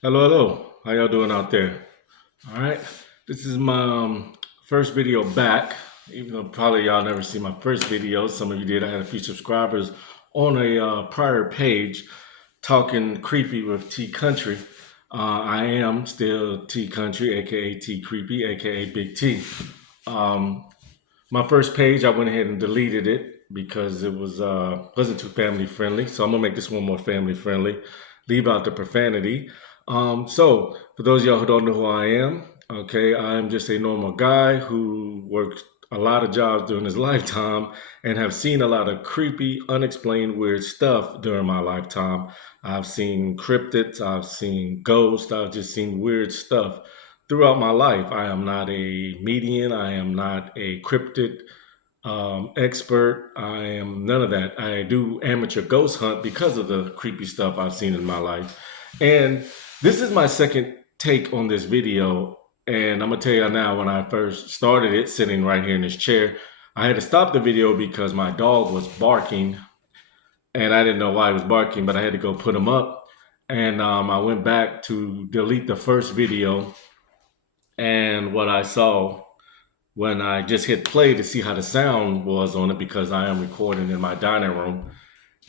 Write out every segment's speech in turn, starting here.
Hello, hello. How y'all doing out there? All right. This is my first video back, even though probably y'all never see my first video. Some of you did. I had a few subscribers on a prior page talking creepy with T Country. I am still T Country, aka T Creepy, aka Big T. Um, my first page, I went ahead and deleted it because it wasn't too family friendly. So I'm gonna make this one more family friendly. Leave out the profanity. So for those of y'all who don't know who I am, okay, I'm just a normal guy who works a lot of jobs during his lifetime and have seen a lot of creepy, unexplained, weird stuff during my lifetime. I've seen cryptids, I've seen ghosts, I've just seen weird stuff throughout my life. I am not a medium. I am not a cryptid expert. I am none of that. I do amateur ghost hunt because of the creepy stuff I've seen in my life. And this is my second take on this video. And I'm going to tell you now, when I first started it, sitting right here in this chair, I had to stop the video because my dog was barking. And I didn't know why he was barking, but I had to go put him up. And I went back to delete the first video, and what I saw when I just hit play to see how the sound was on it, because I am recording in my dining room,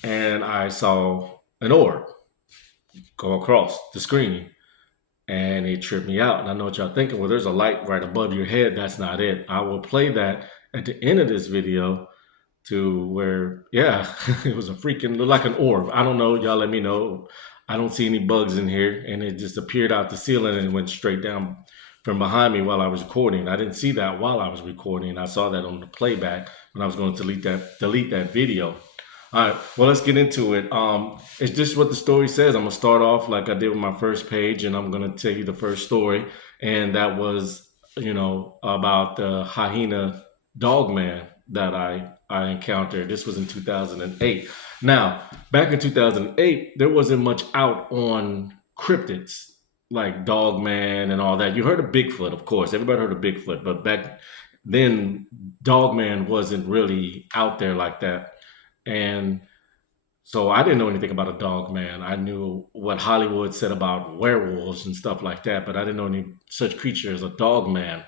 and I saw an orb go across the screen, and it tripped me out. And I know what y'all thinking. Well, there's a light right above your head. That's not it. I will play that at the end of this video to where, yeah, it was a freaking looked like an orb. I don't know. Y'all let me know. I don't see any bugs in here, and it just appeared out the ceiling and went straight down from behind me while I was recording. I didn't see that while I was recording. I saw that on the playback when I was going to delete that video. All right, well, let's get into it. It's just what the story says. I'm gonna start off like I did with my first page, and I'm gonna tell you the first story, and that was, about the hyena dogman that I encountered. This was in 2008. Now, back in 2008, there wasn't much out on cryptids like Dogman and all that. You heard of Bigfoot, of course. Everybody heard of Bigfoot, but back then, Dogman wasn't really out there like that. And so I didn't know anything about a dog man. I knew what Hollywood said about werewolves and stuff like that, but I didn't know any such creature as a dog man,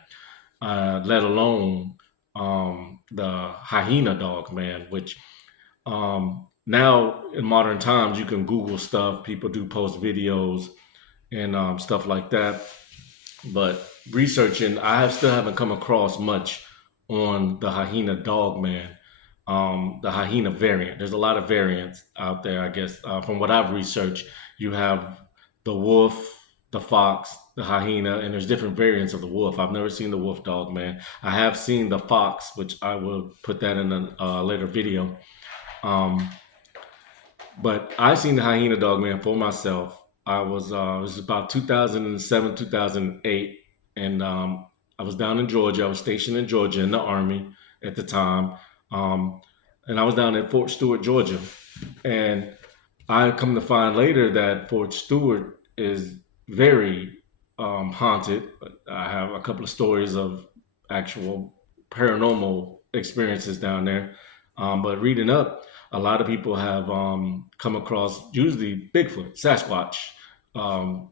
let alone the hyena dog man, which now in modern times you can Google stuff. People do post videos and stuff like that. But researching, still haven't come across much on the hyena dog man, the hyena variant. There's a lot of variants out there, I guess. From what I've researched, you have the wolf, the fox, the hyena, and there's different variants of the wolf. I've never seen the wolf dog man. I have seen the fox, which I will put that in a later video. Um, but I seen the hyena dog man for myself. It was about 2007, 2008, and I was down in Georgia. I was stationed in Georgia in the Army at the time, um, and I was down at Fort Stewart, Georgia. And I come to find later that Fort Stewart is very haunted. I have a couple of stories of actual paranormal experiences down there. But reading up, a lot of people have come across usually Bigfoot, Sasquatch,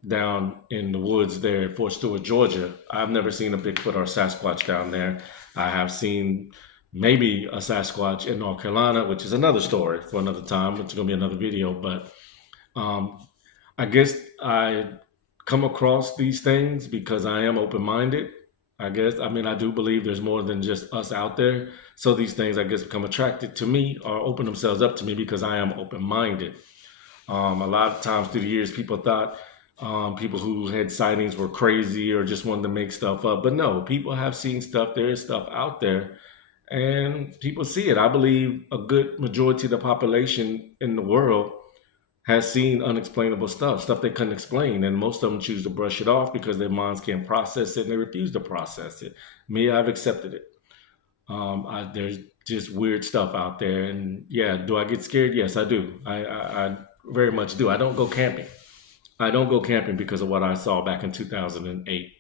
down in the woods there at Fort Stewart, Georgia. I've never seen a Bigfoot or Sasquatch down there. I have seen maybe a Sasquatch in North Carolina, which is another story for another time, which is going to be another video. But um, I guess I come across these things because I am open minded. I guess. I mean, I do believe there's more than just us out there. So these things, I guess, become attracted to me or open themselves up to me because I am open minded. A lot of times through the years, people thought people who had sightings were crazy or just wanted to make stuff up. But no, people have seen stuff. There is stuff out there and people see it. I believe a good majority of the population in the world has seen unexplainable stuff they couldn't explain, and most of them choose to brush it off because their minds can't process it and they refuse to process it. Me, I've accepted it. There's just weird stuff out there, and yeah, do I get scared? Yes, I do. I very much do. I don't go camping. I don't go camping because of what I saw back in 2008.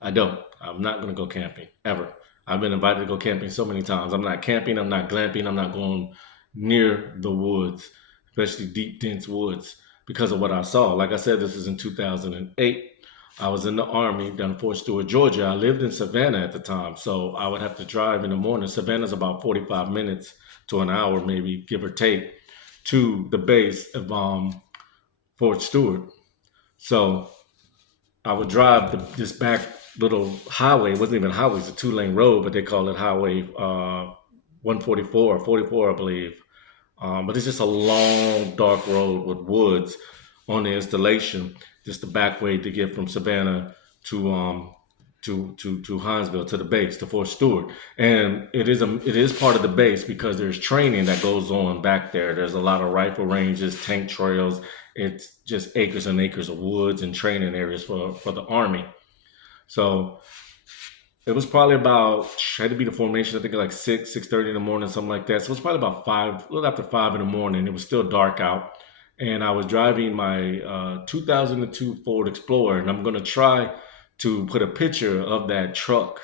I don't. I'm not going to go camping ever. I've been invited to go camping so many times. I'm not camping. I'm not glamping. I'm not going near the woods, especially deep, dense woods, because of what I saw. Like I said, this was in 2008. I was in the Army down in Fort Stewart, Georgia. I lived in Savannah at the time, so I would have to drive in the morning. Savannah's about 45 minutes to an hour, maybe, give or take, to the base of Fort Stewart. So I would drive this back little highway. It wasn't even a highway; it's a two-lane road, but they call it Highway 144 or 44, I believe. But it's just a long, dark road with woods on the installation. Just the back way to get from Savannah to Hinesville, to the base, to Fort Stewart. And it is part of the base because there's training that goes on back there. There's a lot of rifle ranges, tank trails. It's just acres and acres of woods and training areas for the Army. So it was probably about, had to be the formation, I think like 6:30 in the morning, something like that. So it was probably about 5, a little after 5 in the morning. It was still dark out. And I was driving my 2002 Ford Explorer. And I'm going to try to put a picture of that truck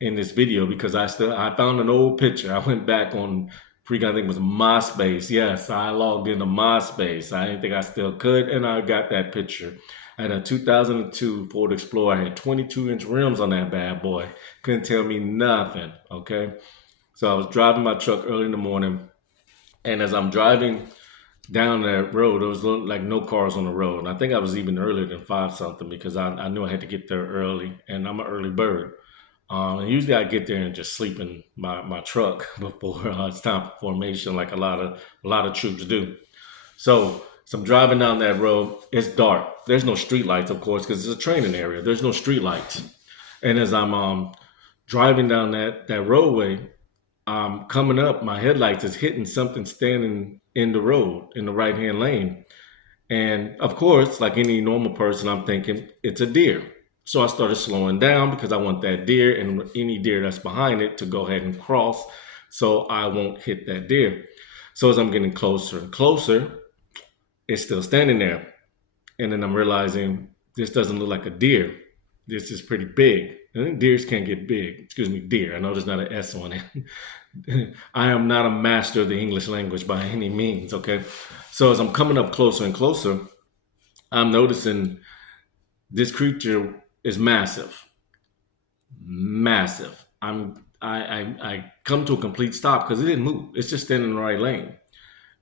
in this video because I found an old picture. I went back on I think it was MySpace. Yes, I logged into MySpace. I didn't think I still could, and I got that picture. I had a 2002 Ford Explorer. I had 22-inch rims on that bad boy. Couldn't tell me nothing. Okay, so I was driving my truck early in the morning, and as I'm driving down that road, there was like no cars on the road. And I think I was even earlier than 5 something because I knew I had to get there early, and I'm an early bird. And usually I get there and just sleep in my truck before it's time for formation, like a lot of troops do. So I'm driving down that road. It's dark. There's no street lights, of course, because it's a training area. There's no street lights. And as I'm driving down that roadway, coming up, my headlights is hitting something standing in the road in the right hand lane. And of course, like any normal person, I'm thinking it's a deer. So I started slowing down because I want that deer and any deer that's behind it to go ahead and cross so I won't hit that deer. So as I'm getting closer and closer, it's still standing there. And then I'm realizing this doesn't look like a deer. This is pretty big. And deers can't get big. Excuse me, deer. I know there's not an S on it. I am not a master of the English language by any means, okay? So as I'm coming up closer and closer, I'm noticing this creature is massive, massive. I come to a complete stop because it didn't move. It's just standing in the right lane,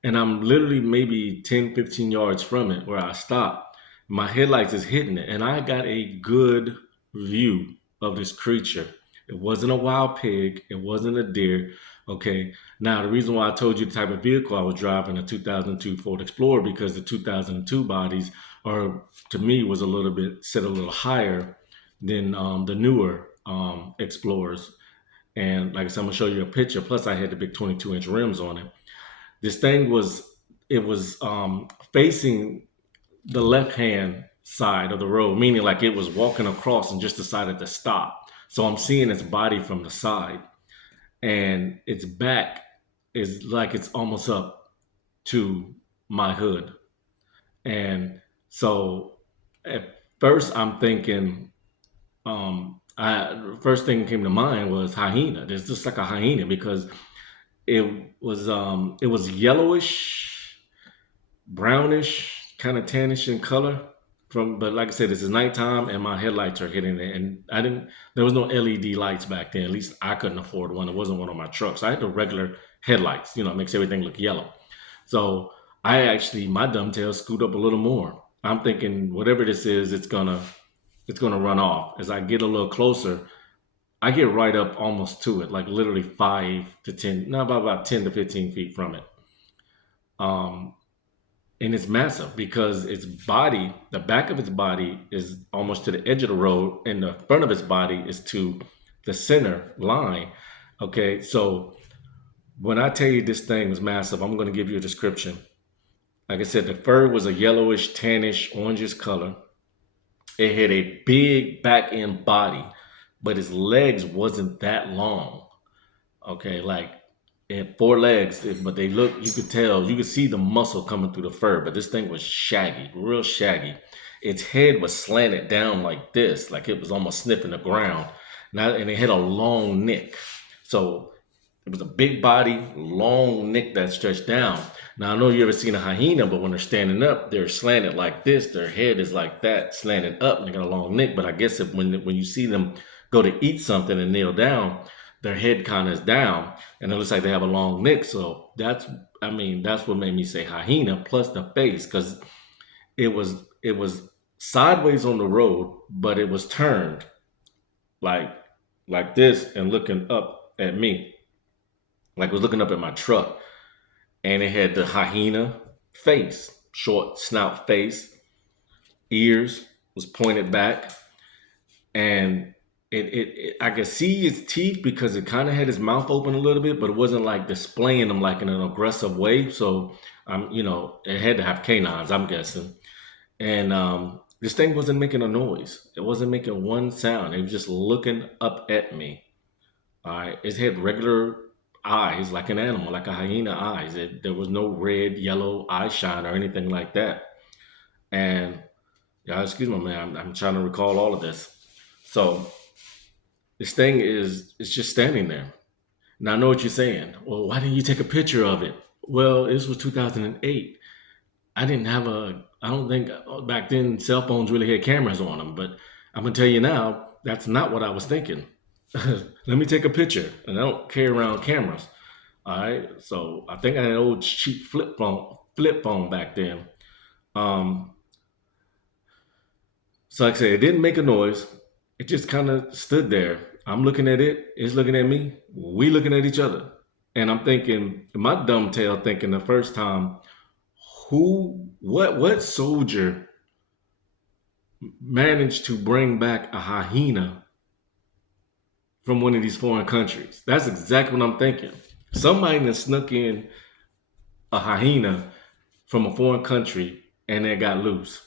and I'm literally maybe 10, 15 yards from it where I stopped. My headlights is hitting it, and I got a good view of this creature. It wasn't a wild pig. It wasn't a deer. Okay. Now, the reason why I told you the type of vehicle I was driving, a 2002 Ford Explorer, because the 2002 bodies are, to me, was a little bit set a little higher than the newer Explorers. And like I said, I'm gonna show you a picture. Plus, I had the big 22-inch rims on it. This thing was facing the left hand side of the road, meaning like it was walking across and just decided to stop. So I'm seeing its body from the side, and its back is like it's almost up to my hood. And so at first I'm thinking, first thing that came to mind was hyena. There's just like a hyena because it was yellowish, brownish, kind of tannish in color. But like I said, this is nighttime and my headlights are hitting it, and I didn't. There was no LED lights back then. At least I couldn't afford one. It wasn't one of my trucks. I had the regular headlights. It makes everything look yellow. So I actually, my dumb tail scoot up a little more. I'm thinking whatever this is, it's gonna run off. As I get a little closer, I get right up almost to it, like literally 5 to 10, no, about 10 to 15 feet from it. Um, and it's massive because its body, the back of its body is almost to the edge of the road, and the front of its body is to the center line. Okay, so when I tell you this thing was massive, I'm going to give you a description. Like I said, the fur was a yellowish, tannish, orangish color. It had a big back end body, but its legs wasn't that long. Okay, like it had 4 legs, but they look, you could tell, you could see the muscle coming through the fur, but this thing was shaggy, real shaggy. Its head was slanted down like this, like it was almost sniffing the ground. Now, and it had a long neck. So It was a big body, long neck that stretched down. Now I know you ever seen a hyena, but when they're standing up, they're slanted like this. Their head is like that, slanted up, and they got a long neck. But I guess when you see them go to eat something and kneel down, their head kind of is down, and it looks like they have a long neck. So that's what made me say hyena plus the face, because it was sideways on the road, but it was turned like like this and looking up at me, like it was looking up at my truck, and it had the hyena face, short snout face, ears was pointed back, and I could see its teeth because it kind of had its mouth open a little bit, but it wasn't like displaying them like in an aggressive way. So it had to have canines, I'm guessing. And this thing wasn't making a noise. It wasn't making one sound. It was just looking up at me. All right, it had regular eyes, like an animal, like a hyena eyes. There was no red, yellow eye shine or anything like that. And yeah, excuse me, man. I'm trying to recall all of this. So this thing is it's just standing there. Now I know what you're saying. Well, why didn't you take a picture of it? Well, this was 2008. I didn't have a. I don't think back then cell phones really had cameras on them. But I'm gonna tell you now, that's not what I was thinking. Let me take a picture, and I don't carry around cameras. All right, so I think I had an old cheap flip phone back then. Um, so like I said, it didn't make a noise. It just kind of stood there. I'm looking at it. It's looking at me. We looking at each other. And I'm thinking, my dumb tail thinking the first time, what soldier managed to bring back a hyena from one of these foreign countries? That's exactly what I'm thinking. Somebody that snuck in a hyena from a foreign country and it got loose.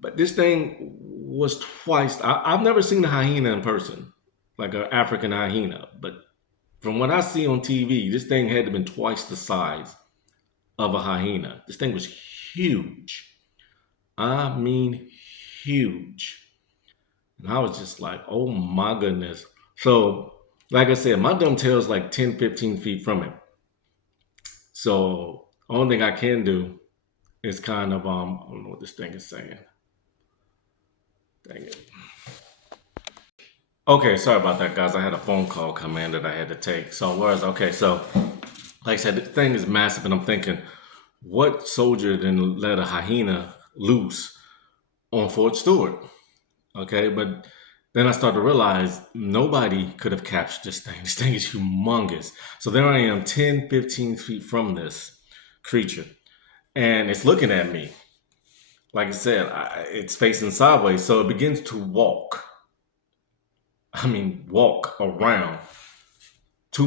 But this thing was twice. I've never seen a hyena in person, like an African hyena. But from what I see on TV, this thing had to have been twice the size of a hyena. This thing was huge. I mean, huge. And I was just like, oh my goodness. So, like I said, my dumb tail's like 10, 15 feet from it. So, only thing I can do is kind of, I don't know what this thing is saying. Dang it. Okay, sorry about that, guys. I had a phone call come in that I had to take. So, okay, so like I said, the thing is massive, and I'm thinking, what soldier then let a hyena loose on Fort Stewart? Okay, but then I started to realize nobody could have captured this thing. This thing is humongous. So there I am, 10, 15 feet from this creature, and it's looking at me. Like I said, it's facing sideways, so it begins to walk. I mean, walk around to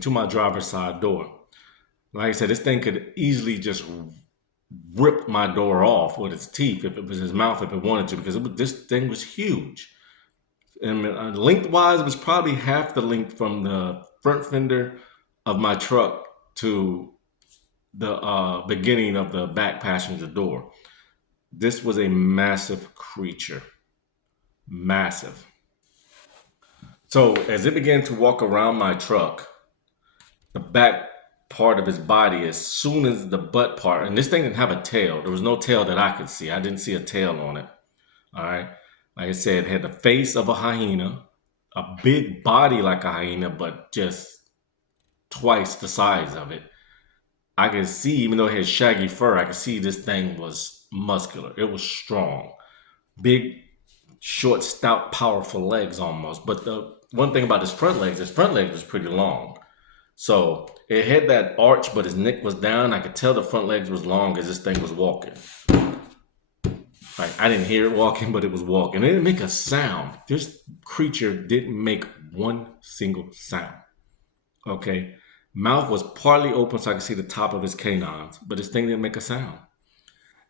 to my driver's side door. Like I said, this thing could easily just rip my door off with its teeth if it was his mouth, if it wanted to, because this thing was huge. And lengthwise, it was probably half the length from the front fender of my truck to the beginning of the back passenger door. This was a massive creature. Massive. So as it began to walk around my truck, the back part of his body, as soon as the butt part, and this thing didn't have a tail. There was no tail that I could see. I didn't see a tail on it. All right. Like I said, it had the face of a hyena, a big body like a hyena, but just twice the size of it. I could see, even though it had shaggy fur, I could see this thing was muscular. It was strong. Big, short, stout, powerful legs almost. But the one thing about his front legs was pretty long. So it had that arch, but his neck was down. I could tell the front legs was long as this thing was walking. Like, I didn't hear it walking, but it was walking. It didn't make a sound. This creature didn't make one single sound. Okay. Mouth was partly open so I could see the top of his canines, but this thing didn't make a sound.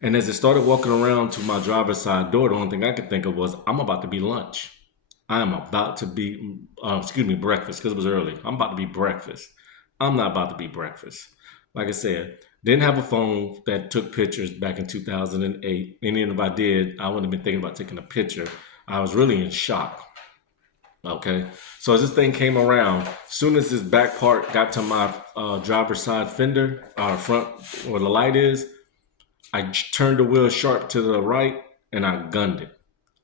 And as it started walking around to my driver's side door, the only thing I could think of was, I'm about to be lunch. I am about to be, breakfast, because it was early. I'm about to be breakfast. I'm not about to be breakfast. Like I said, didn't have a phone that took pictures back in 2008. And even if I did, I wouldn't have been thinking about taking a picture. I was really in shock. Okay, so as this thing came around, soon as this back part got to my driver's side fender, front where the light is, I turned the wheel sharp to the right and I gunned it.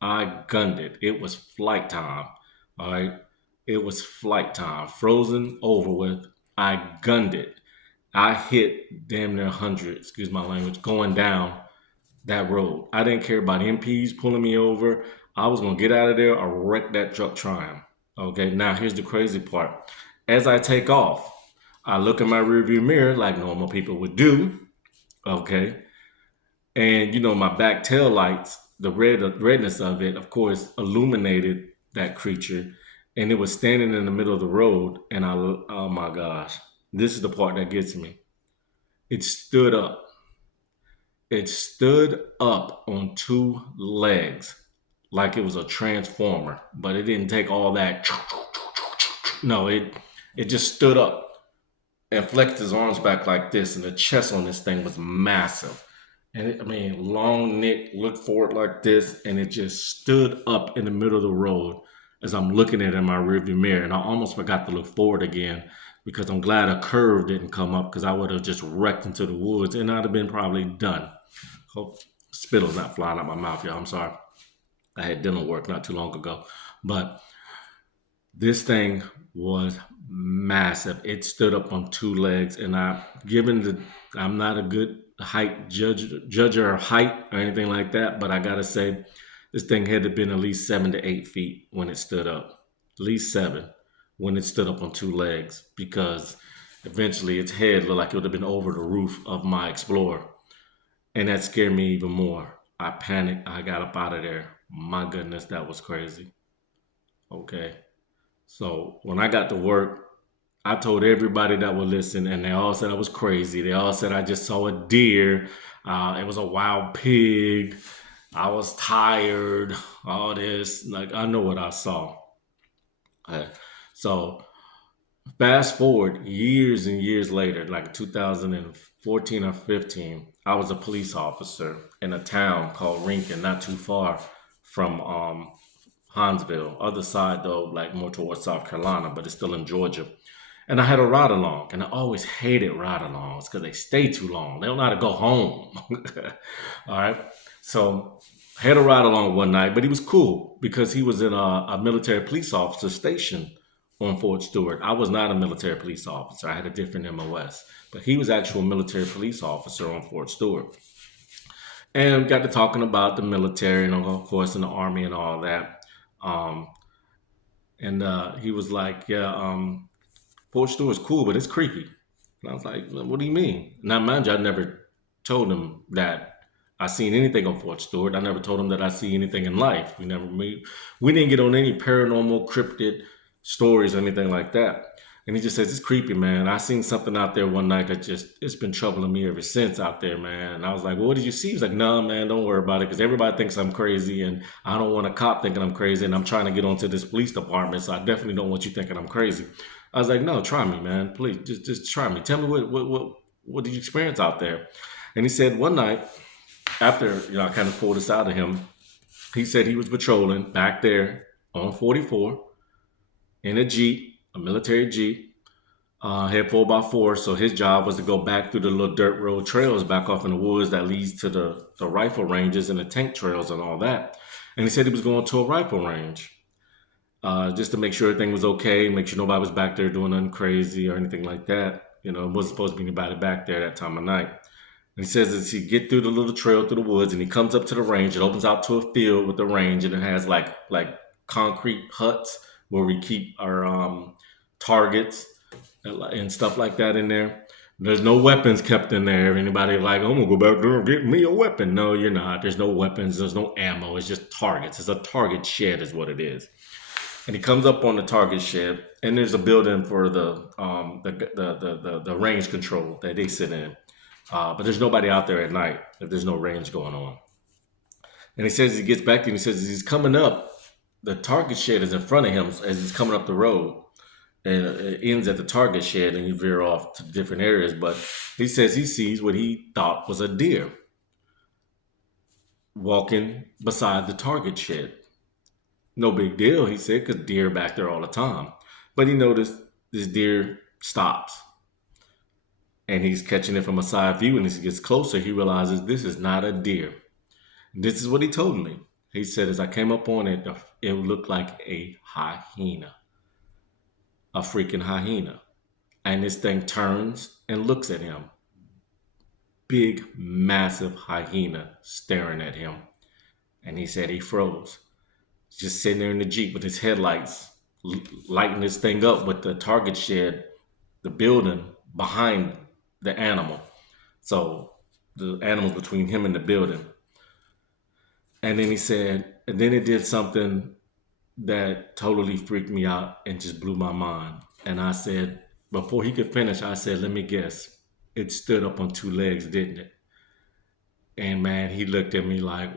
I gunned it. It was flight time. All right. It was flight time. Frozen, over with. I gunned it. I hit damn near 100, excuse my language, going down that road. I didn't care about MPs pulling me over. I was going to get out of there or wreck that truck trying. Okay. Now, here's the crazy part. As I take off, I look in my rearview mirror like normal people would do. Okay. And my back tail lights, the redness of it, of course, illuminated that creature, and it was standing in the middle of the road. And oh my gosh, this is the part that gets me. It stood up. It stood up on two legs, like it was a transformer, but it didn't take all that. No, it just stood up and flexed his arms back like this, and the chest on this thing was massive. And I mean, long neck, looked forward like this, and it just stood up in the middle of the road as I'm looking at it in my rearview mirror. And I almost forgot to look forward again because I'm glad a curve didn't come up because I would have just wrecked into the woods and I'd have been probably done. Hope spittle's not flying out my mouth, y'all. I'm sorry. I had dental work not too long ago. But this thing was massive. It stood up on two legs, and I'm not a good height judger of height or anything like that, but I gotta say, this thing had to have been at least 7 to 8 feet when it stood up. At least 7 when it stood up on two legs, because eventually its head looked like it would have been over the roof of my Explorer, and that scared me even more. I panicked. I got up out of there. My goodness, that was crazy. Okay. So when I got to work, I told everybody that would listen, and they all said I was crazy. They all said I just saw a deer. It was a wild pig. I was tired. All this, like I know what I saw. Uh, so fast forward years and years later, like 2014 or 15, I was a police officer in a town called Rincon, not too far from Huntsville. Other side though, like more towards South Carolina, but it's still in Georgia. And I had a ride along, and I always hated ride alongs because they stay too long. They don't know how to go home. All right. So I had a ride along one night, but he was cool because he was in a military police officer station on Fort Stewart. I was not a military police officer. I had a different MOS, but he was actual military police officer on Fort Stewart. And got to talking about the military and of course in the army and all that. Um, and he was like, "Yeah, Fort Stewart's cool, but it's creepy." And I was like, "Well, what do you mean?" Now, mind you, I never told him that I seen anything on Fort Stewart. I never told him that I see anything in life. We didn't get on any paranormal, cryptid stories or anything like that. And he just says, "It's creepy, man. I seen something out there one night that it's been troubling me ever since out there, man." And I was like, "Well, what did you see?" He's like, "No, man, don't worry about it because everybody thinks I'm crazy and I don't want a cop thinking I'm crazy and I'm trying to get onto this police department, so I definitely don't want you thinking I'm crazy." I was like, "No, try me, man. Please, just try me. Tell me what did you experience out there?" And he said one night after, I kind of pulled this out of him, he said he was patrolling back there on 44 in a Jeep, a military Jeep, had 4x4. So his job was to go back through the little dirt road trails back off in the woods that leads to the rifle ranges and the tank trails and all that. And he said he was going to a rifle range just to make sure everything was okay, make sure nobody was back there doing nothing crazy or anything like that. It wasn't supposed to be anybody back there that time of night. And he says as he get through the little trail through the woods and he comes up to the range, it opens out to a field with the range and it has like concrete huts where we keep our targets and stuff like that in there. There's no weapons kept in there. If anybody like, "I'm gonna go back there and get me a weapon," no, you're not. There's no weapons. There's no ammo. It's just targets. It's a target shed, is what it is. And he comes up on the target shed, and there's a building for the range control that they sit in. But there's nobody out there at night if there's no range going on. And he says he gets back and he says as he's coming up, the target shed is in front of him as he's coming up the road, and it ends at the target shed, and you veer off to different areas. But he says he sees what he thought was a deer walking beside the target shed. No big deal, he said, because deer back there all the time. But he noticed this deer stops and he's catching it from a side view. And as he gets closer, he realizes this is not a deer. This is what he told me. He said, as I came up on it, it looked like a hyena, a freaking hyena. And this thing turns and looks at him. Big, massive hyena staring at him. And he said he froze, just sitting there in the Jeep with his headlights, lighting this thing up with the target shed, the building behind the animal. So the animal's between him and the building. And then he said, and then it did something that totally freaked me out and just blew my mind. And I said, before he could finish, I said, let me guess. It stood up on two legs, didn't it? And man, he looked at me like,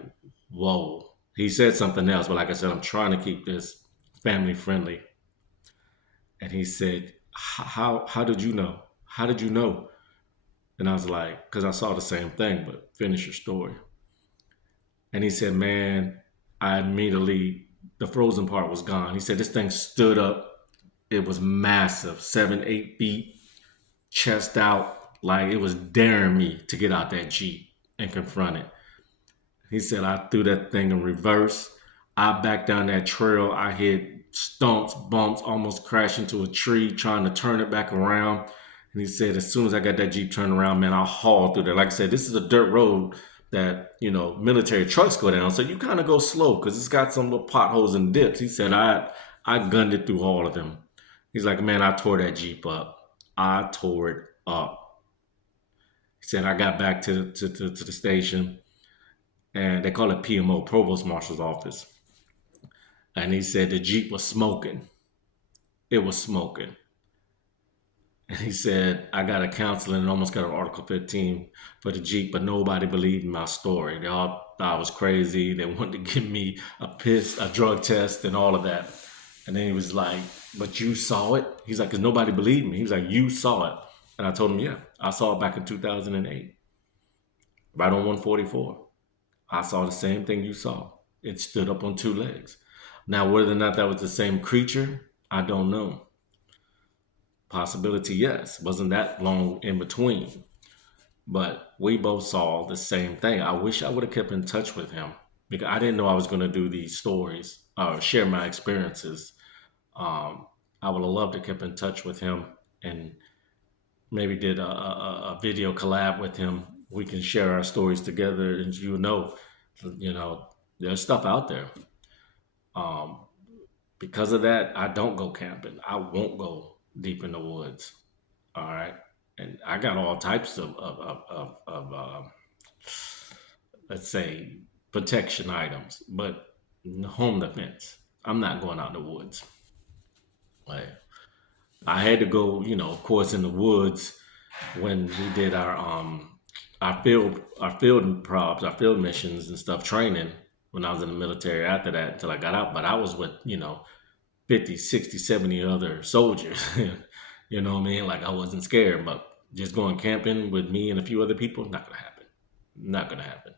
whoa. He said something else, but like I said, I'm trying to keep this family friendly. And he said, how did you know? How did you know? And I was like, because I saw the same thing, but finish your story. And he said, man, I immediately, the frozen part was gone. He said, this thing stood up. It was massive, 7, 8 feet, chest out, like it was daring me to get out that Jeep and confront it. He said, I threw that thing in reverse. I backed down that trail. I hit stumps, bumps, almost crashed into a tree trying to turn it back around. And he said, as soon as I got that Jeep turned around, man, I hauled through there. Like I said, this is a dirt road that, military trucks go down. So you kind of go slow because it's got some little potholes and dips. He said, I gunned it through all of them. He's like, man, I tore that Jeep up. I tore it up. He said, I got back to the station and they call it PMO, Provost Marshal's Office. And he said the Jeep was smoking. It was smoking. And he said, I got a counseling and almost got an Article 15 for the Jeep, but nobody believed my story. They all thought I was crazy. They wanted to give me a drug test and all of that. And then he was like, but you saw it? He's like, because nobody believed me. He was like, you saw it. And I told him, yeah, I saw it back in 2008, right on 144. I saw the same thing you saw. It stood up on two legs. Now, whether or not that was the same creature, I don't know. Possibility, yes. Wasn't that long in between. But we both saw the same thing. I wish I would have kept in touch with him because I didn't know I was going to do these stories or share my experiences. I would have loved to keep in touch with him and maybe did a video collab with him. We can share our stories together, and you know, there's stuff out there. Um, because of that, I don't go camping. I won't go deep in the woods. All right, and I got all types of let's say protection items, but home defense. I'm not going out in the woods. Like I had to go, of course, in the woods when we did our field missions and stuff training when I was in the military after that until I got out. But I was with, 50, 60, 70 other soldiers. You know what I mean? Like I wasn't scared, but just going camping with me and a few other people, not gonna happen. Not gonna happen.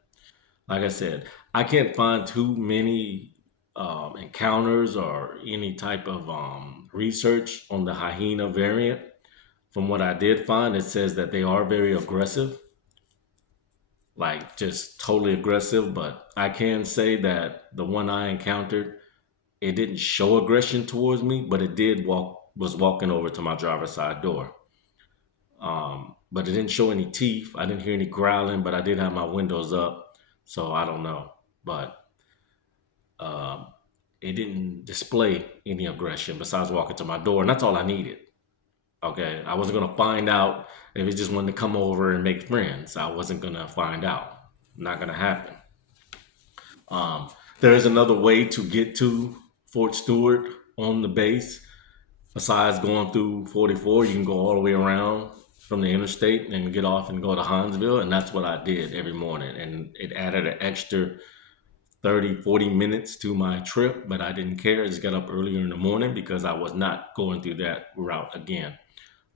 Like I said, I can't find too many encounters or any type of research on the hyena variant. From what I did find, it says that they are very aggressive, like just totally aggressive. But I can say that the one I encountered, it didn't show aggression towards me, but it did was walking over to my driver's side door. But it didn't show any teeth. I didn't hear any growling, but I did have my windows up, so I don't know. But um, it didn't display any aggression besides walking to my door, and that's all I needed. Okay, I wasn't gonna find out if it just wanted to come over and make friends. I wasn't gonna find out. Not gonna happen. Um, there is another way to get to Fort Stewart on the base. Besides going through 44, you can go all the way around from the interstate and get off and go to Hinesville. And that's what I did every morning. And it added an extra 30, 40 minutes to my trip, but I didn't care. I just got up earlier in the morning because I was not going through that route again.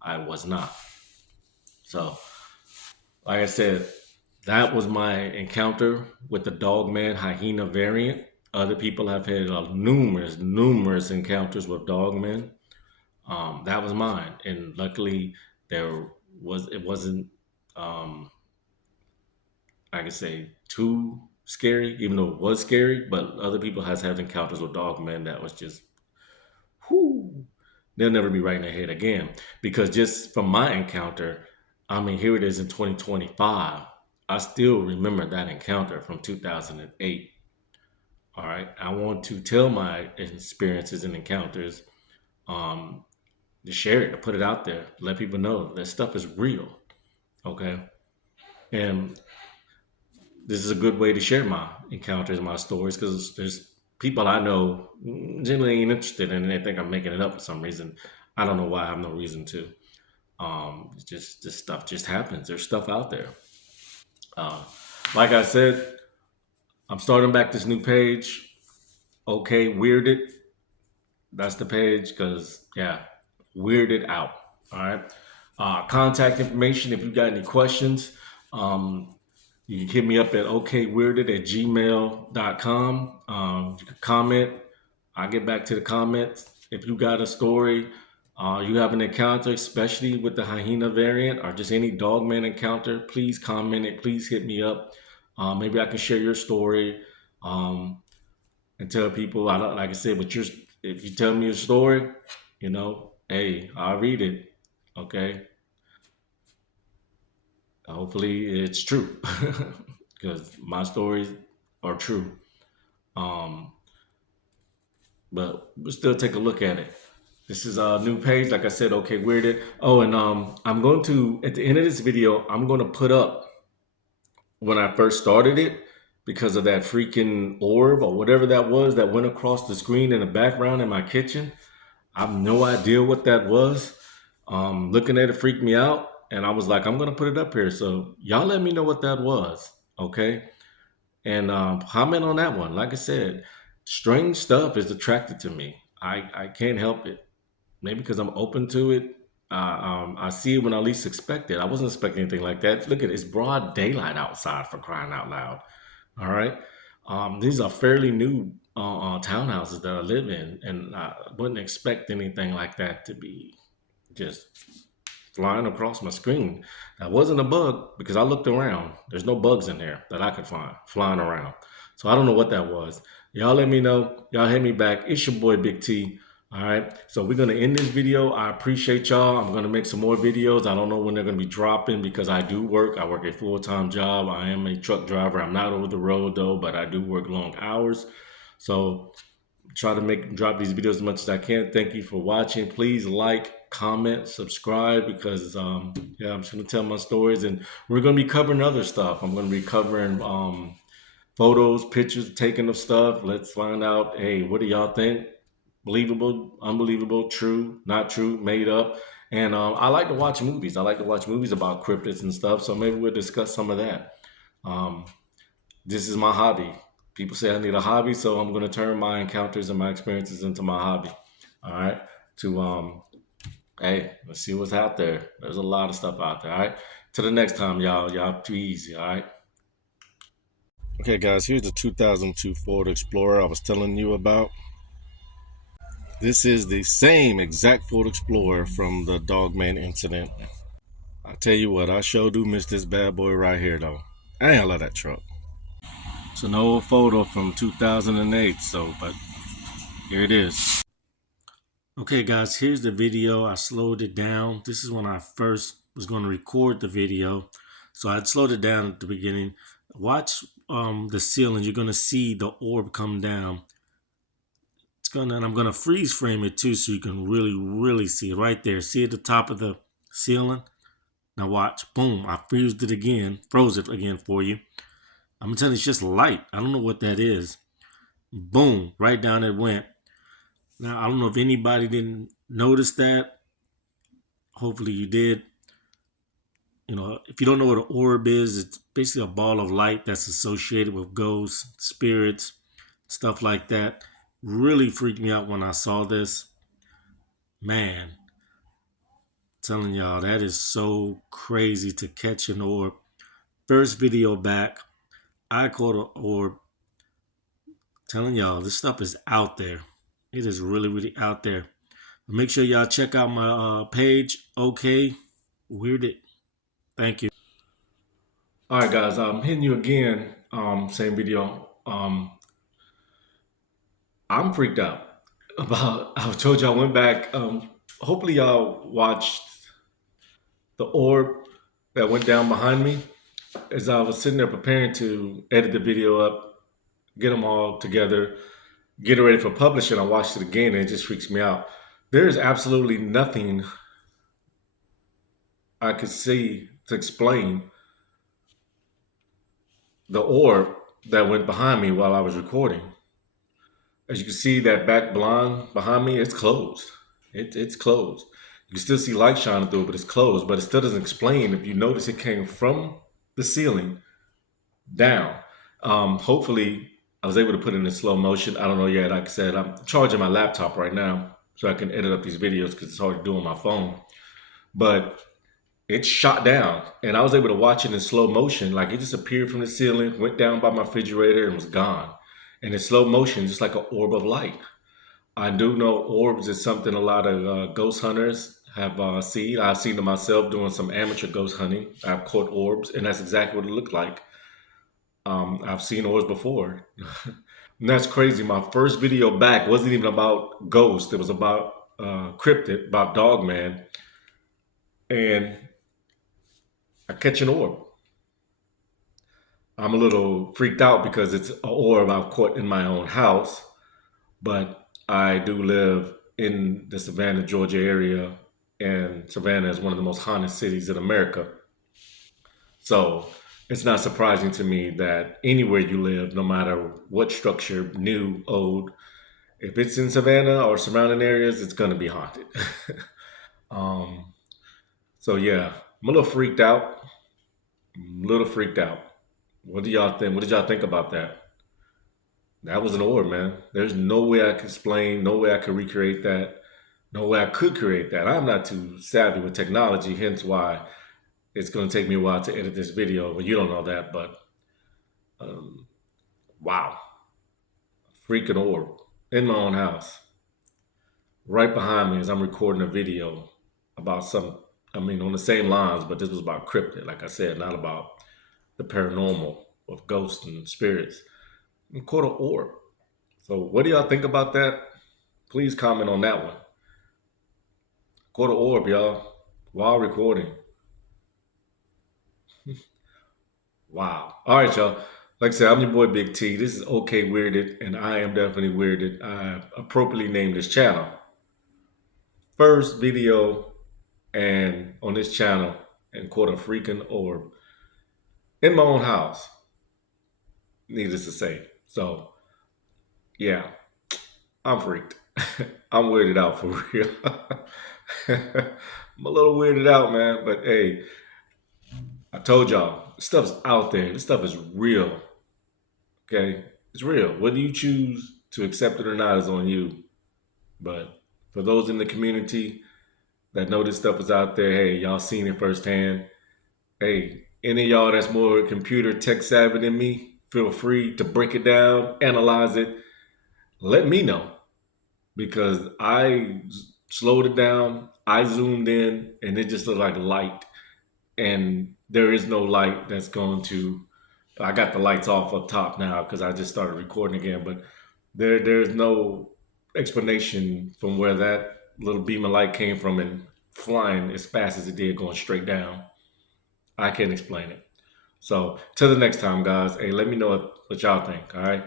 I was not. So, like I said, that was my encounter with the Dogman Hyena variant. Other people have had numerous encounters with dogmen. That was mine, and luckily it wasn't um, I can say too scary, even though it was scary. But other people has had encounters with dogmen that was just whoo, they'll never be right in their head again. Because just from my encounter, I mean, here it is in 2025. I still remember that encounter from 2008. All right. I want to tell my experiences and encounters, um, to share it, to put it out there, let people know that stuff is real. Okay. And this is a good way to share my encounters, my stories, because there's people I know generally ain't interested in it. They think I'm making it up for some reason. I don't know why. I have no reason to. It's just this stuff just happens. There's stuff out there. Uh, like I said, I'm starting back this new page. Okay, weirded. That's the page because yeah, weirded out. All right. Contact information if you got any questions. Um, you can hit me up at okaywirded@gmail.com. You can comment. I get back to the comments. If you got a story, you have an encounter, especially with the hyena variant or just any dogman encounter, please comment it. Please hit me up. Maybe I can share your story, um, and tell people. I don't like I said, but if you tell me a story, hey, I'll read it. Okay, hopefully it's true because my stories are true. Um, but we'll still take a look at it. This is a new page, like I said. Okay, weirded. Oh, and I'm going to at the end of this video, I'm going to put up when I first started it because of that freaking orb or whatever that was that went across the screen in the background in my kitchen. I have no idea what that was. Looking at it freaked me out, and I was like, I'm gonna put it up here. So y'all let me know what that was, okay? And comment on that one. Like I said, strange stuff is attracted to me. I can't help it. Maybe because I'm open to it. I see it when I least expect it. I wasn't expecting anything like that. Look at it, it's broad daylight outside for crying out loud. All right. These are fairly new townhouses that I live in, and I wouldn't expect anything like that to be just flying across my screen. That wasn't a bug because I looked around. There's no bugs in there that I could find flying around. So I don't know what that was. Y'all let me know. Y'all hit me back. It's your boy Big T. All right. So we're gonna end this video. I appreciate y'all. I'm gonna make some more videos. I don't know when they're gonna be dropping because I do work. I work a full-time job. I am a truck driver. I'm not over the road though, but I do work long hours. So try to make drop these videos as much as I can. Thank you for watching. Please like, comment, subscribe because yeah, I'm just gonna tell my stories and we're gonna be covering other stuff. I'm gonna be covering photos, pictures taken of stuff. Let's find out, hey, what do y'all think? Believable, unbelievable, true, not true, made up. And I like to watch movies. I like to watch movies about cryptids and stuff. So maybe we'll discuss some of that. Um, this is my hobby. People say I need a hobby, so I'm going to turn my encounters and my experiences into my hobby. All right. To hey, let's see what's out there. There's a lot of stuff out there. All right. To the next time, y'all. Y'all too easy. All right. Okay, guys. Here's the 2002 Ford Explorer I was telling you about. This is the same exact Ford Explorer from the Dogman incident. I tell you what, I sure do miss this bad boy right here, though. I love that truck. It's an old photo from 2008, so, but here it is. Okay, guys, here's the video. I slowed it down. This is when I first was going to record the video. So I slowed it down at the beginning. Watch the ceiling. You're going to see the orb come down. And I'm going to freeze frame it too so you can really see it right there. See at the top of the ceiling? Now watch. Boom. I froze it again for you. I'm telling you, it's just light. I don't know what that is. Boom. Right down it went. Now, I don't know if anybody didn't notice that. Hopefully you did. If you don't know what an orb is, it's basically a ball of light that's associated with ghosts, spirits, stuff like that. Really freaked me out when I saw this. Man, telling y'all, that is so crazy to catch an orb. First video back, I caught an orb Telling y'all, this stuff is out there. It is really, really out there. Make sure y'all check out my page. Okay, weirded. Thank you. All right, guys. I'm hitting you again. Same video. I'm freaked out about. I told you I went back. Hopefully, y'all watched the orb that went down behind me as I was sitting there preparing to edit the video up, get them all together, get it ready for publishing. I watched it again, and it just freaks me out. There is absolutely nothing I could see to explain the orb that went behind me while I was recording. As you can see, that back blind behind me, it's closed. It's closed. You can still see light shining through it, but it's closed. But it still doesn't explain. If you notice, it came from the ceiling down. Hopefully, I was able to put it in slow motion. I don't know yet. Like I said, I'm charging my laptop right now so I can edit up these videos because it's hard to do on my phone. But it shot down, and I was able to watch it in slow motion. Like it just appeared from the ceiling, went down by my refrigerator, and was gone. And in slow motion, just like an orb of light. I do know orbs is something a lot of ghost hunters have seen. I've seen them myself doing some amateur ghost hunting. I've caught orbs, and that's exactly what it looked like. I've seen orbs before. And that's crazy. My first video back wasn't even about ghosts. It was about cryptid, about Dogman. And I catch an orb. I'm a little freaked out because it's an orb I've caught in my own house, but I do live in the Savannah, Georgia area, and Savannah is one of the most haunted cities in America. So it's not surprising to me that anywhere you live, no matter what structure, new, old, if it's in Savannah or surrounding areas, it's going to be haunted. um, so yeah, I'm a little freaked out. I'm a little freaked out. What do y'all think? What did y'all think about that? That was an orb, man. There's no way I could explain, no way I could recreate that, no way I could create that. I'm not too savvy with technology, hence why it's going to take me a while to edit this video. Well, you don't know that, but um, wow, freaking orb in my own house, right behind me as I'm recording a video about some. I mean, on the same lines, but this was about cryptid, like I said, not about the paranormal of ghosts and spirits. And caught an orb. So, what do y'all think about that? Please comment on that one. Caught an orb, y'all, while recording. Wow. All right, y'all. Like I said, I'm your boy Big T. This is OK Weirded, and I am definitely weirded. I appropriately named this channel. First video and on this channel and caught a freaking orb in my own house. Needless to say. So, yeah, I'm freaked. I'm weirded out for real. I'm a little weirded out, man. But hey, I told y'all, this stuff's out there. This stuff is real. Okay? It's real. Whether you choose to accept it or not is on you. But for those in the community that know this stuff is out there, hey, y'all seen it firsthand. Hey, any of y'all that's more computer tech savvy than me, feel free to break it down, analyze it. Let me know. Because I slowed it down, I zoomed in, and it just looked like light. And there is no light that's going to. I got the lights off up top now because I just started recording again. But there's no explanation from where that little beam of light came from and flying as fast as it did, going straight down. I can't explain it. So till the next time, guys. Hey, let me know what y'all think. All right.